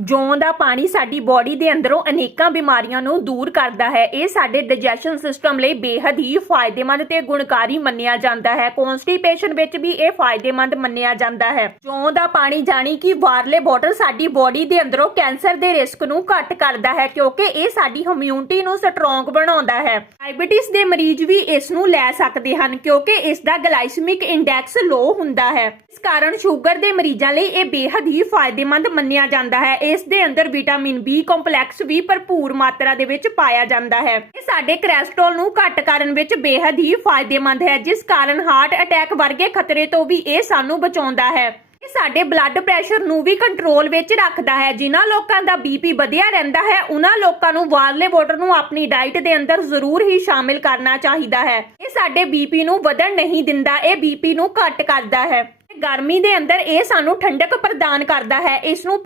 ਜੌਂ ਦਾ ਪਾਣੀ ਸਾਡੀ ਬਾਡੀ ਦੇ ਅੰਦਰੋਂ ਅਨੇਕਾਂ ਬਿਮਾਰੀਆਂ ਨੂੰ ਦੂਰ ਕਰਦਾ ਹੈ। ਇਹ ਸਾਡੇ ਡਾਈਜੈਸ਼ਨ ਸਿਸਟਮ ਲਈ ਬੇਹੱਦ ਹੀ ਫਾਇਦੇਮੰਦ ਤੇ ਗੁਣਕਾਰੀ ਮੰਨਿਆ ਜਾਂਦਾ ਹੈ। ਕਨਸਟੀਪੇਸ਼ਨ ਵਿੱਚ ਵੀ ਇਹ ਫਾਇਦੇਮੰਦ ਮੰਨਿਆ ਜਾਂਦਾ ਹੈ। ਜੌਂ ਦਾ ਪਾਣੀ ਜਾਣੀ ਕਿ ਵਾਰਲੇ ਵਾਟਰ ਸਾਡੀ ਬਾਡੀ ਦੇ ਅੰਦਰੋਂ ਕੈਂਸਰ ਦੇ ਰਿਸਕ ਨੂੰ ਘੱਟ ਕਰਦਾ ਹੈ ਕਿਉਂਕਿ ਇਹ ਸਾਡੀ ਇਮਿਊਨਿਟੀ ਨੂੰ ਸਟਰੋਂਗ ਬਣਾਉਂਦਾ ਹੈ। ਡਾਇਬੀਟਿਸ ਦੇ ਮਰੀਜ਼ ਵੀ ਇਸ ਨੂੰ ਲੈ ਸਕਦੇ ਹਨ ਕਿਉਂਕਿ ਇਸ ਦਾ ਗਲਾਈਸੈਮਿਕ ਇੰਡੈਕਸ ਲੋ ਹੁੰਦਾ ਹੈ। ਇਸ ਕਾਰਨ ਸ਼ੂਗਰ ਦੇ ਮਰੀਜ਼ਾਂ ਲਈ ਇਹ ਬੇਹੱਦ ਹੀ ਫਾਇਦੇਮੰਦ ਮੰਨਿਆ ਜਾਂਦਾ ਹੈ। ਇਸ ਦੇ ਅੰਦਰ ਵਿਟਾਮਿਨ ਬੀ ਕੰਪਲੈਕਸ ਵੀ ਭਰਪੂਰ ਮਾਤਰਾ ਦੇ ਵਿੱਚ ਪਾਇਆ ਜਾਂਦਾ ਹੈ। ਇਹ ਸਾਡੇ ਕੋਲੇਸਟ੍ਰੋਲ ਨੂੰ ਘੱਟ ਕਰਨ ਵਿੱਚ ਬੇहद ਹੀ ਫਾਇਦੇਮੰਦ ਹੈ, ਜਿਸ ਕਾਰਨ ਹਾਰਟ ਅਟੈਕ ਵਰਗੇ ਖਤਰੇ ਤੋਂ ਵੀ ਇਹ ਸਾਨੂੰ ਬਚਾਉਂਦਾ ਹੈ। ਇਹ ਸਾਡੇ ਬਲੱਡ ਪ੍ਰੈਸ਼ਰ ਨੂੰ ਵੀ ਕੰਟਰੋਲ ਵਿੱਚ ਰੱਖਦਾ ਹੈ। ਜਿਨ੍ਹਾਂ ਲੋਕਾਂ ਦਾ ਬੀਪੀ ਵਧਿਆ ਰਹਿੰਦਾ ਹੈ, ਉਹਨਾਂ ਲੋਕਾਂ ਨੂੰ ਵਾਰਲੇ ਵਾਟਰ ਨੂੰ ਆਪਣੀ ਡਾਈਟ ਦੇ ਅੰਦਰ ਜ਼ਰੂਰ ਹੀ ਸ਼ਾਮਿਲ ਕਰਨਾ ਚਾਹੀਦਾ ਹੈ। ਇਹ ਸਾਡੇ ਬੀਪੀ ਨੂੰ ਵਧਣ ਨਹੀਂ ਦਿੰਦਾ, ਇਹ ਬੀਪੀ ਨੂੰ ਘੱਟ ਕਰਦਾ ਹੈ। ਗਰਮੀ ਦੇ ਅੰਦਰ ਇਹ ਸਾਨੂੰ ਠੰਡਕ ਪ੍ਰਦਾਨ ਕਰਦਾ ਹੈ, ਇਸ ਨੂੰ